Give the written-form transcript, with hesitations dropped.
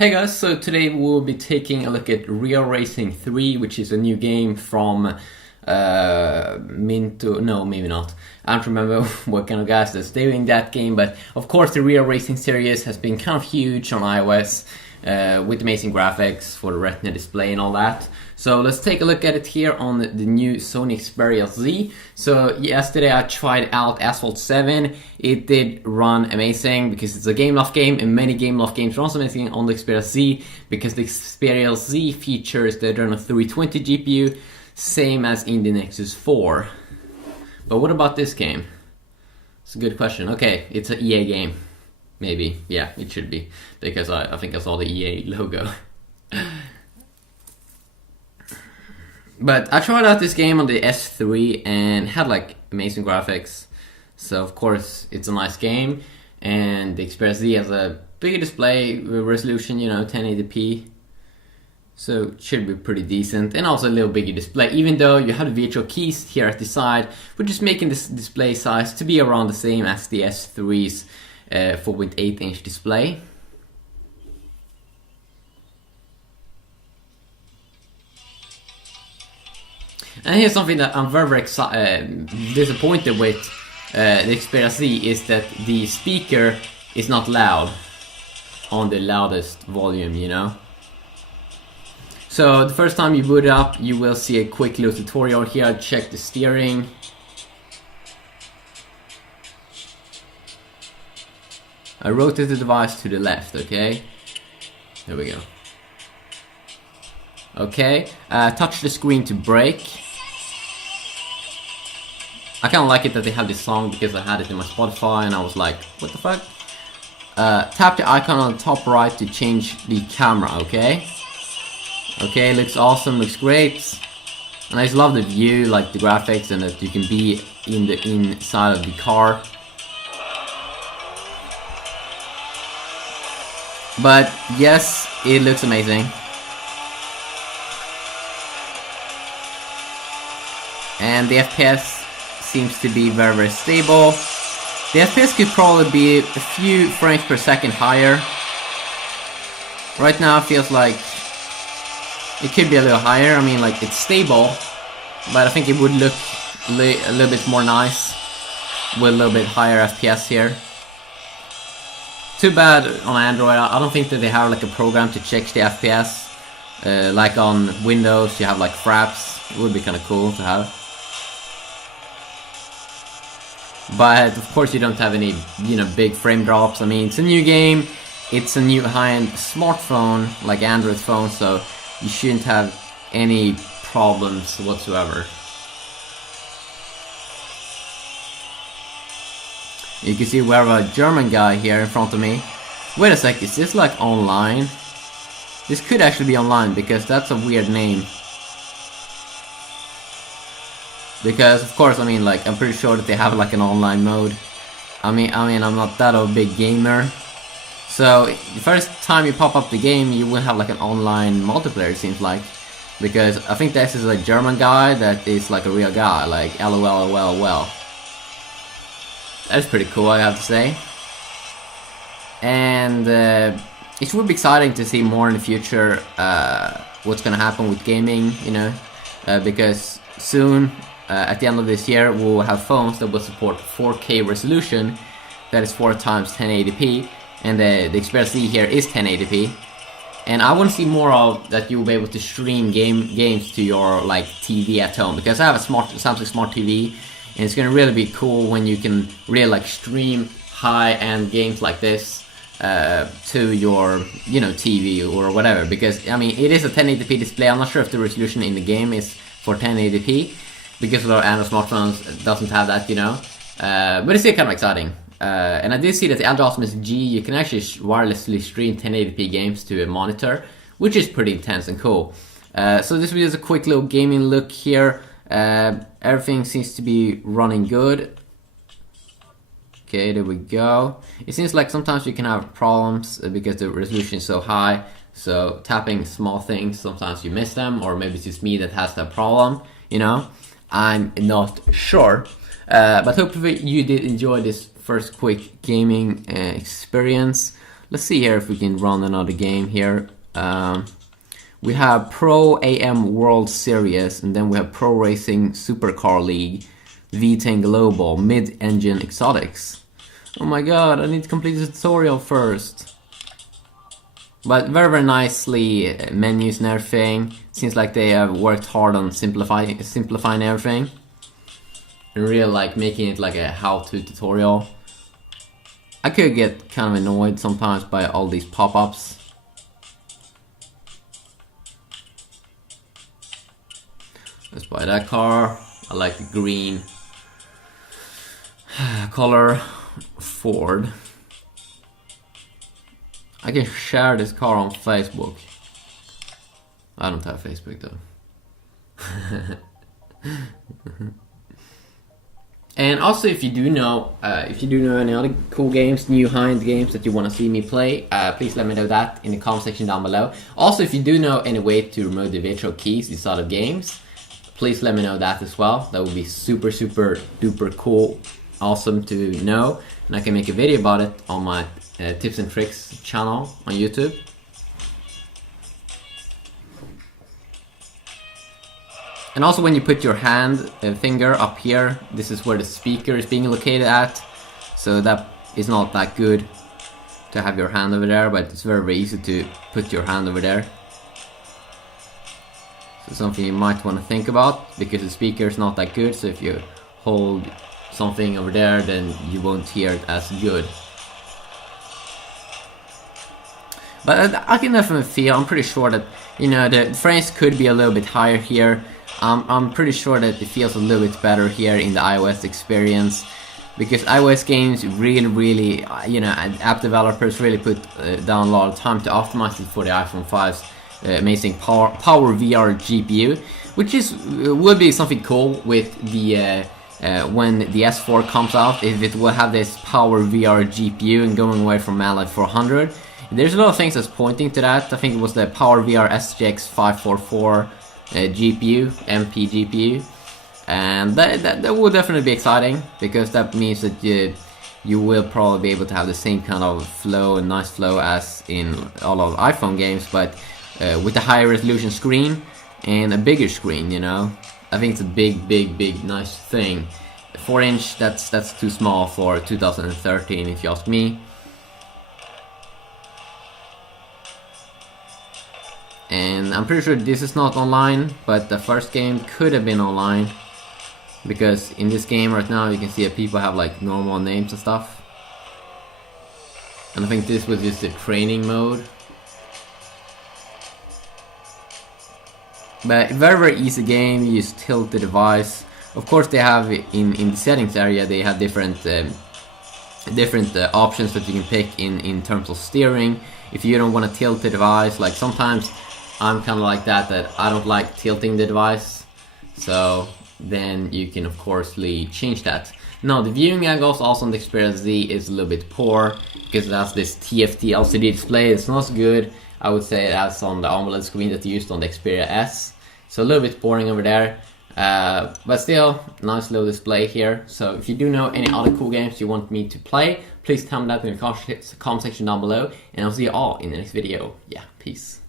Hey guys, so today we'll be taking a look at Real Racing 3, which is a new game from Minto. No, maybe not. I don't remember what kind of guys that's doing that game, but of course the Real Racing series has been kind of huge on iOS with amazing graphics for the Retina display and all that. So let's take a look at it here on the new Sony Xperia Z. So yesterday I tried out Asphalt 7. It did run amazing because it's a game loft game, and many game loft games run amazing on the Xperia Z because the Xperia Z features the Adreno 320 GPU, same as in the Nexus 4. But what about this game? It's a good question. Okay, it's an EA game. Maybe, yeah, it should be, because I think I saw the EA logo. But I tried out this game on the S3 and had like amazing graphics. So of course it's a nice game, and the Xperia Z has a bigger display resolution, 1080p. So it should be pretty decent, and also a little bigger display, even though you have the virtual keys here at the side, we're just making this display size to be around the same as the S3's 4.8-inch display. And here's something that I'm very disappointed with the Xperia Z is that the speaker is not loud on the loudest volume, So the first time you boot it up, you will see a quick little tutorial here. Check the steering. I rotate the device to the left, okay? There we go. Okay, touch the screen to brake. I kind of like it that they have this song because I had it in my Spotify and I was like, what the fuck? Tap the icon on the top right to change the camera, okay? Okay, looks awesome, looks great. And I just love the view, like the graphics, and that you can be in the inside of the car. But yes, it looks amazing. And the FPS seems to be very stable. The FPS could probably be a few frames per second higher. Right now it feels like it could be a little higher. I mean, like, it's stable, but I think it would look a little bit more nice with a little bit higher FPS here. Too bad on Android, I don't think that they have like a program to check the FPS. Like on Windows you have like fraps. It would be kind of cool to have. But of course you don't have any, big frame drops. I mean, it's a new game, it's a new high-end smartphone like Android phone, so you shouldn't have any problems whatsoever. You can see we have a German guy here in front of me. Wait a sec, is this like online? This could actually be online because that's a weird name. Because of course, I mean, like, I'm pretty sure that they have like an online mode. I mean, I'm not that of a big gamer. So the first time you pop up the game, you will have like an online multiplayer, it seems like. Because I think this is a German guy that is like a real guy, like LOL. That's pretty cool, I have to say. And it would be exciting to see more in the future what's gonna happen with gaming, because soon, at the end of this year, we'll have phones that will support 4K resolution, that is 4 times 1080p, and the Xperia Z here is 1080p. And I want to see more of that. You'll be able to stream games to your like TV at home, because I have a Samsung Smart TV. And it's gonna really be cool when you can really like stream high-end games like this to your TV or whatever. Because I mean, it is a 1080p display. I'm not sure if the resolution in the game is for 1080p, because a lot of Android smartphones doesn't have that, but it's still kind of exciting. And I did see that the Android Optimus G, you can actually wirelessly stream 1080p games to a monitor, which is pretty intense and cool. So this video is a quick little gaming look here. Everything seems to be running good. Okay, there we go. It seems like sometimes you can have problems because the resolution is so high. So tapping small things, sometimes you miss them, or maybe it's just me that has that problem, I'm not sure. But hopefully you did enjoy this first quick gaming experience. let's see here if we can run another game here. We have Pro AM World Series, and then we have Pro Racing Supercar League, V10 Global, Mid-Engine Exotics. Oh my god, I need to complete the tutorial first. But very, very nicely menus and everything. Seems like they have worked hard on simplifying everything. And really like making it like a how-to tutorial. I could get kind of annoyed sometimes by all these pop-ups. Let's buy that car. I like the green color. Ford. I can share this car on Facebook. I don't have Facebook though. And also, if you do know any other cool games, new high-end games that you want to see me play, please let me know that in the comment section down below. Also, if you do know any way to remove the virtual keys inside of games, please let me know that as well. That would be super, super duper cool, awesome to know, and I can make a video about it on my tips and tricks channel on YouTube. And also, when you put your finger up here, this is where the speaker is being located at. So that is not that good to have your hand over there, but it's very, very easy to put your hand over there. So something you might want to think about, because the speaker is not that good. So if you hold something over there, then you won't hear it as good. But I can definitely feel, I'm pretty sure that, you know, the frames could be a little bit higher here. I'm pretty sure that it feels a little bit better here in the iOS experience, because iOS games really, you know, app developers really put down a lot of time to optimize it for the iPhone 5's amazing power VR GPU, which would be something cool with the when the S4 comes out, if it will have this power VR GPU and going away from MATLAB 400. There's a lot of things that's pointing to that. I think it was the Power VR SGX 544 GPU, MP GPU, and that would definitely be exciting, because that means that you will probably be able to have the same kind of flow and nice flow as in all of iPhone games, but with a higher resolution screen and a bigger screen, you know. I think it's a big nice thing. 4-inch, that's too small for 2013 if you ask me. And I'm pretty sure this is not online, but the first game could have been online, because in this game right now you can see that people have like normal names and stuff. And I think this was just the training mode. But very easy game. You just tilt the device. Of course, they have in the settings area, they have different options that you can pick in terms of steering. If you don't want to tilt the device, like sometimes I'm kind of like that I don't like tilting the device, so then you can of course change that. Now, the viewing angles also on the Xperia Z is a little bit poor, because it has this TFT LCD display. It's not as good, I would say, as on the AMOLED screen that you used on the Xperia S. So a little bit boring over there, but still nice little display here. So if you do know any other cool games you want me to play, please tell me that in the comment section down below, and I'll see you all in the next video. Yeah, peace.